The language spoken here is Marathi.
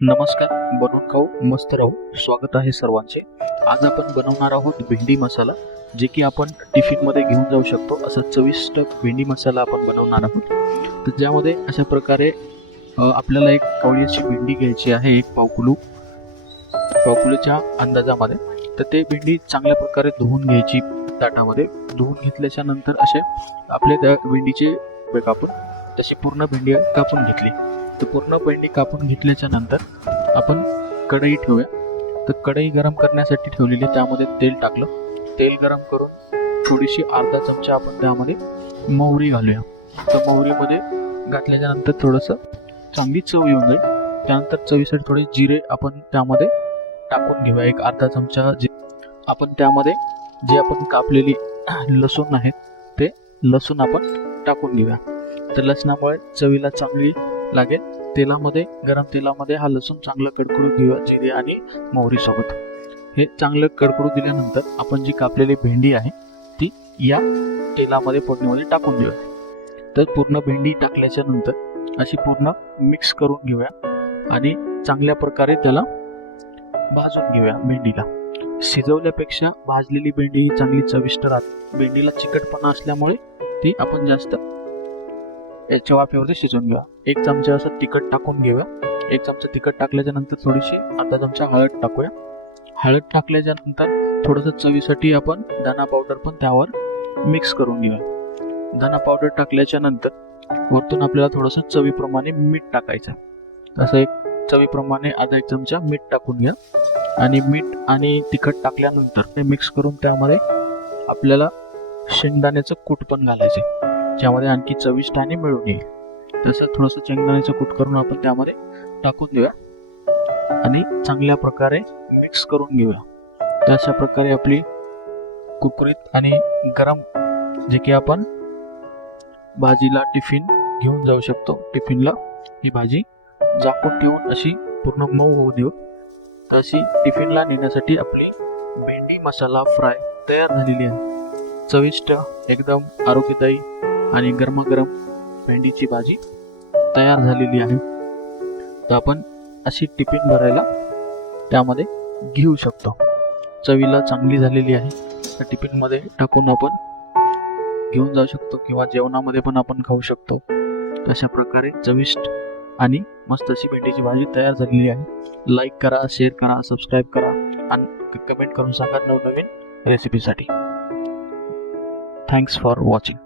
नमस्कार, बनवून खाऊ मस्त राहू. स्वागत आहे सर्वांचे. आज आपण बनवणार आहोत भेंडी मसाला, जे की आपण टिफिनमध्ये घेऊन जाऊ शकतो. असा चविष्ट भेंडी मसाला आपण बनवणार आहोत. तर ज्यामध्ये अशा प्रकारे आपल्याला एक कवळीची भेंडी घ्यायची आहे, एक पावकिलोच्या अंदाजामध्ये. तर ते भेंडी चांगल्या प्रकारे धुवून घ्यायची. ताटामध्ये धुवून घेतल्याच्या नंतर असे आपले त्या भेंडीचे कापून तशी पूर्ण भेंडी कापून घेतली. तर पूर्ण भेंडी कापून घेतल्याच्या नंतर आपण कढई ठेवूया. तर कढई गरम करण्यासाठी ठेवलेली, त्यामध्ये तेल टाकलं. तेल गरम करून थोडीशी अर्धा चमचा आपण त्यामध्ये मोहरी घालूया. तर मोहरीमध्ये घातल्याच्या नंतर थोडंसं चांगली चव येऊन जाईल. त्यानंतर चवीसाठी थोडे जिरे आपण त्यामध्ये टाकून घेऊया. एक अर्धा चमचा आपण त्यामध्ये जे आपण कापलेली लसूण आहे ते लसूण आपण टाकून घेऊया. तर लसणामुळे चवीला चांगली लागेल. तेलामध्ये, गरम तेलामध्ये हा लसूण चांगला कडकडू घेऊया, जिरे आणि मोहरी सोबत. हे चांगलं कडकडू दिल्यानंतर आपण जी कापलेली भेंडी आहे ती या तेलामध्ये, फोडणीमध्ये टाकून घेऊया. तर पूर्ण भेंडी टाकल्याच्या नंतर अशी पूर्ण मिक्स करून घेऊया आणि चांगल्या प्रकारे त्याला भाजून घेऊया. भेंडीला शिजवल्यापेक्षा भाजलेली भेंडी ही चांगली चविष्ट राहते. भेंडीला चिकटपणा असल्यामुळे ती आपण जास्त याच्या वाफेवरती शिजवून घेऊया. एक चमचा असं तिखट टाकून घेऊया. एक चमचा तिखट टाकल्याच्या नंतर थोडीशी अर्धा चमचा हळद टाकूया. हळद टाकल्याच्या नंतर थोडंसं चवीसाठी आपण धना पावडर पण त्यावर मिक्स करून घेऊया. धना पावडर टाकल्याच्या नंतर वरतून आपल्याला थोडंसं चवीप्रमाणे मीठ टाकायचं. तसं एक चवीप्रमाणे अर्धा एक चमचा मीठ टाकून घ्या. आणि मीठ आणि तिखट टाकल्यानंतर ते मिक्स करून त्यामध्ये आपल्याला शेंगदाण्याचं कूट पण घालायचे, ज्यामध्ये आणखी चविष्ट आणि मिळून येईल. तसं थोडंसं शेंगदाण्याचं कूट करून आपण त्यामध्ये टाकून देऊया आणि चांगल्या प्रकारे मिक्स करून घेऊया. तर अशा प्रकारे आपली कुरकुरीत आणि गरम, जे की आपण भाजीला टिफिन घेऊन जाऊ शकतो, टिफिनला ही भाजी झाकून ठेवून अशी पूर्ण मऊ होऊ देऊ. तर अशी टिफिनला नेण्यासाठी आपली भेंडी मसाला फ्राय तयार झालेली आहे. चविष्ट, एकदम आरोग्यदायी आणि गरमागरम भेंडीची भाजी तयार झालेली आहे. तर आपण अशी टिफिन भरायला त्यामध्ये घेऊ शकतो. चवीला चांगली झालेली आहे. तर टिफिनमध्ये टाकून आपण घेऊन जाऊ शकतो किंवा जेवणामध्ये पण आपण खाऊ शकतो. अशा प्रकारे चविष्ट आणि मस्त अशी भेंडीची भाजी तयार झालेली आहे. लाईक करा, शेअर करा, सबस्क्राईब करा आणि कमेंट करून सांगा नवनवीन रेसिपीसाठी. Thanks for watching.